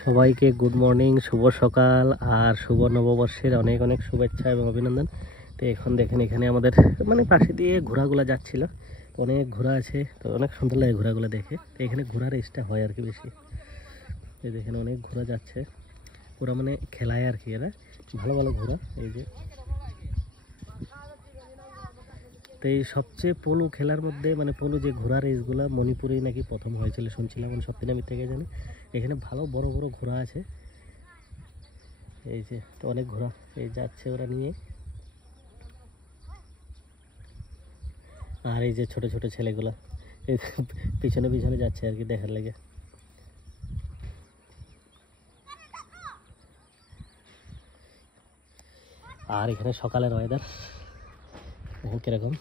সবাইকে good morning, শুভ সকাল আর শুভ নববর্ষের অনেক অনেক শুভেচ্ছা এবং অভিনন্দন। তো এখন দেখেন এখানে আমাদের মানে পাশে দিয়ে ঘোড়াগুলো যাচ্ছিল, অনেক ঘোড়া আছে, তো অনেক সুন্দর লাগে ঘোড়াগুলো দেখে। তো এখানে ঘোড়ার রেসটা হয় আর কি বেশি। এই দেখেন অনেক ঘোড়া যাচ্ছে, পুরো মানে খেলায় আর কি, এরা ভালো ভালো ঘোড়া। এই যে তো এই সবচেয়ে পোলো খেলার মধ্যে মানে পোলো যে ঘোড়া রেসগুলো মণিপুরেই নাকি প্রথম হয়েছিল শুনছিলাম, মানে সত্যি আমি থেকে জানি। এখানে ভালো বড় বড় ঘোড়া আছে, এই যে তো অনেক ঘোড়া এই যাচ্ছে ওরা নিয়ে। আর এই যে ছোট ছোট ছেলেগুলা এই পিছনে পিছনে যাচ্ছে আর কি দেখার লাগে। আর এখানে সকালের ওয়েদার এখন কিরকম।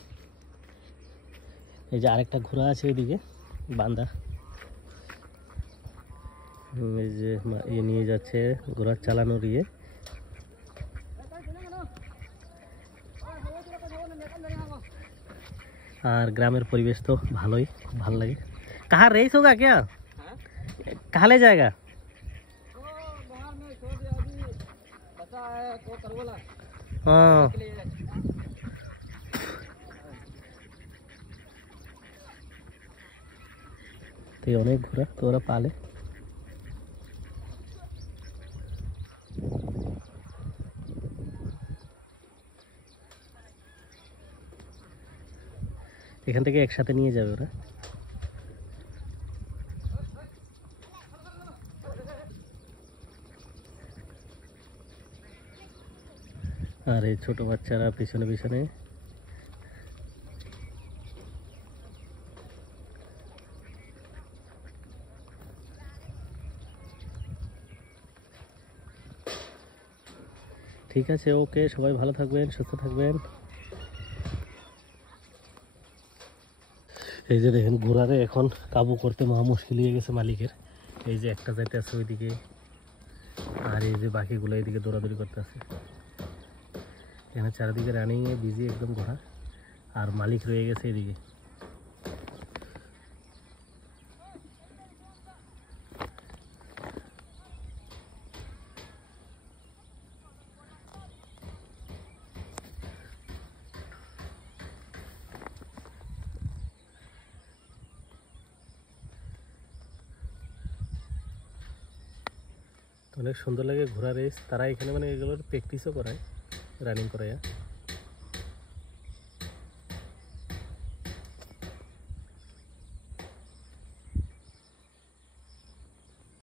এই যে আরেকটা ঘোড়া আছে ওইদিকে বান্দা, এই যে ইয়ে নিয়ে যাচ্ছে ঘোড়া চালানোর ইয়ে। আর গ্রামের পরিবেশ তো ভালোই, খুব ভালো লাগে। কাহা রেস হোগা क्या, कहाँ ले जाएगा? हाँ তো অনেক ঘোড়া তো ওরা পালে। এখান থেকে একসাথে নিয়ে যাবে ওরা। আর এই ছোট বাচ্চারা পিছনে পিছনে। ঠিক আছে, ওকে, সবাই ভালো থাকবেন, সুস্থ থাকবেন। এই যে দেখেন ঘোড়ারে এখন কাবু করতে মহা মুশকিল হয়ে গেছে মালিকের। এই যে একটা যাইতে আছে ওইদিকে, আর এই যে বাকিগুলো এইদিকে দৌড়াদৌড়ি করতে আছে। এখানে চারিদিকে রানিংয়ে বিজি একদম ঘোড়া, আর মালিক রয়ে গেছে এদিকে। অনেক সুন্দর লাগে ঘোড়া রেস, তারা এখানে মানে এগুলোর প্র্যাকটিসও করায়, রানিং করায়।